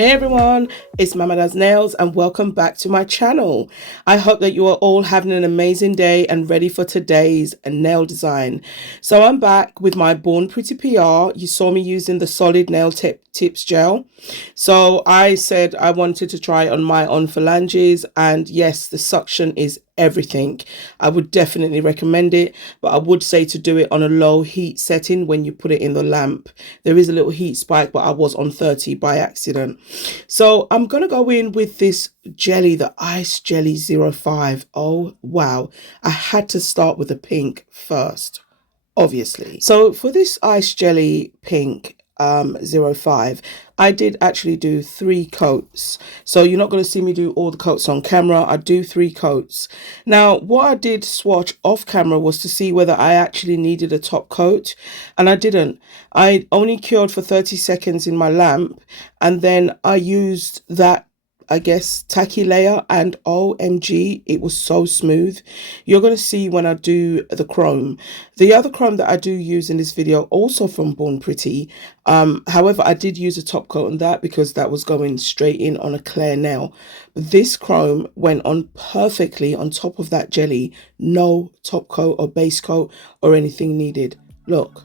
Hey everyone, it's Mama Does Nails and welcome back to my channel. I hope that you are all having an amazing day and ready for today's nail design. So I'm back with my Born Pretty PR. You saw me using the solid nail tips gel. So I said I wanted to try it on my own phalanges, and yes, the suction is everything. I would definitely recommend it, but I would say to do it on a low heat setting when you put it in the lamp. There is a little heat spike, but I was on 30 by accident. So I'm going to go in with this jelly, the Ice Jelly 05. Oh, wow. I had to start with the pink first, obviously. So for this Ice Jelly pink 05, I did actually do 3 coats. So you're not going to see me do all the coats on camera. I do 3 coats. Now, what I did swatch off camera was to see whether I actually needed a top coat, and I didn't. I only cured for 30 seconds in my lamp, and then I used that, I guess, tacky layer, and OMG, it was so smooth. You're going to see when I do the chrome. The other chrome that I do use in this video, also from Born Pretty. However, I did use a top coat on that because that was going straight in on a clear nail. But this chrome went on perfectly on top of that jelly. No top coat or base coat or anything needed. Look.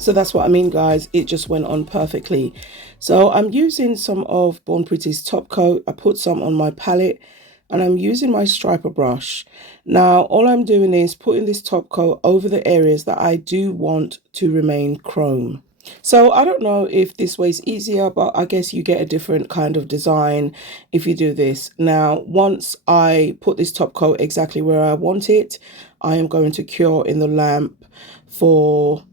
So that's what I mean, guys. It just went on perfectly. So I'm using some of Born Pretty's top coat. I put some on my palette and I'm using my striper brush. Now, all I'm doing is putting this top coat over the areas that I do want to remain chrome. So I don't know if this way is easier, but I guess you get a different kind of design if you do this. Now, once I put this top coat exactly where I want it, I am going to cure in the lamp for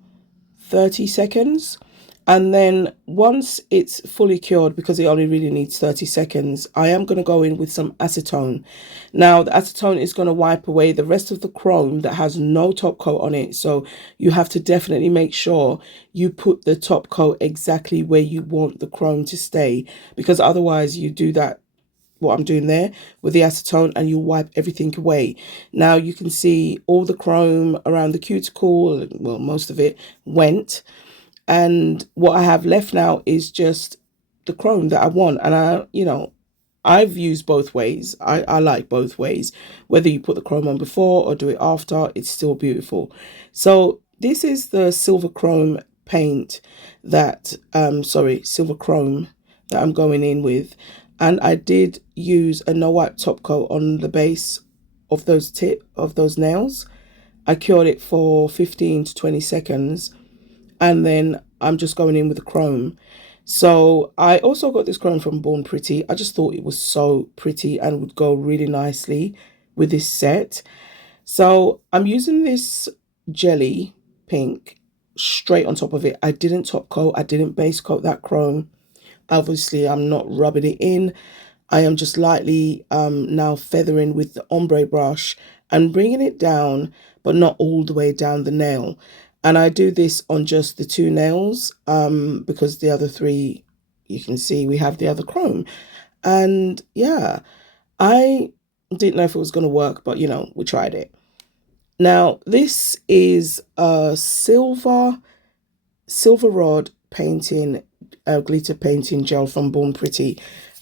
30 seconds, and then once it's fully cured, because it only really needs 30 seconds, I am going to go in with some acetone. Now the acetone is going to wipe away the rest of the chrome that has no top coat on it, so you have to definitely make sure you put the top coat exactly where you want the chrome to stay, because otherwise you do that, what I'm doing there with the acetone, and you wipe everything away. Now you can see all the chrome around the cuticle, well, most of it went, and what I have left now is just the chrome that I want. And I've used both ways. I like both ways. Whether you put the chrome on before or do it after, it's still beautiful. So this is the silver chrome paint that silver chrome that I'm going in with. And I did use a no wipe top coat on the base of those nails. I cured it for 15 to 20 seconds, and then I'm just going in with the chrome. So I also got this chrome from Born Pretty. I just thought it was so pretty and would go really nicely with this set. So I'm using this jelly pink straight on top of it. I didn't top coat, I didn't base coat that chrome. Obviously, I'm not rubbing it in. I am just lightly now feathering with the ombre brush and bringing it down, but not all the way down the nail. And I do this on just the 2 nails because the other 3, you can see we have the other chrome. And yeah, I didn't know if it was going to work, but we tried it. Now, this is a silver rod painting, glitter painting gel from Born Pretty,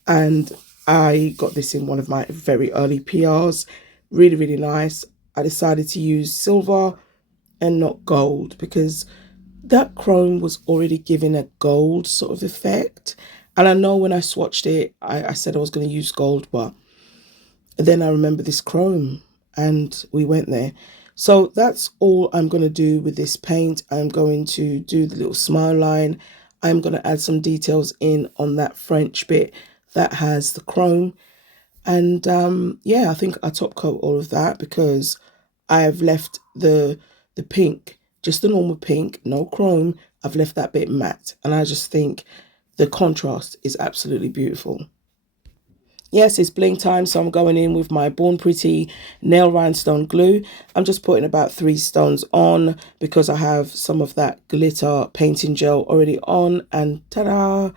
and I got this in one of my very early PRs. Really, really nice. I decided to use silver and not gold because that chrome was already giving a gold sort of effect. And I know when I swatched it, I said I was going to use gold, but then I remember this chrome and we went there. So that's all I'm going to do with this paint. I'm going to do the little smile line. I'm going to add some details in on that French bit that has the chrome. And yeah, I think I top coat all of that because I've left the pink, just the normal pink, no chrome. I've left that bit matte, and I just think the contrast is absolutely beautiful. Yes, it's bling time, so I'm going in with my Born Pretty nail rhinestone glue. I'm just putting about 3 stones on because I have some of that glitter painting gel already on, and ta-da!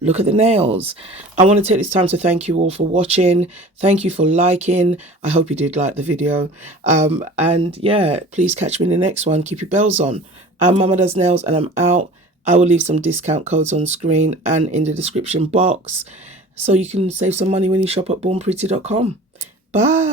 Look at the nails. I want to take this time to thank you all for watching. Thank you for liking. I hope you did like the video. And yeah, please catch me in the next one. Keep your bells on. I'm Mama Does Nails, and I'm out. I will leave some discount codes on screen and in the description box, so you can save some money when you shop at bornpretty.com. Bye.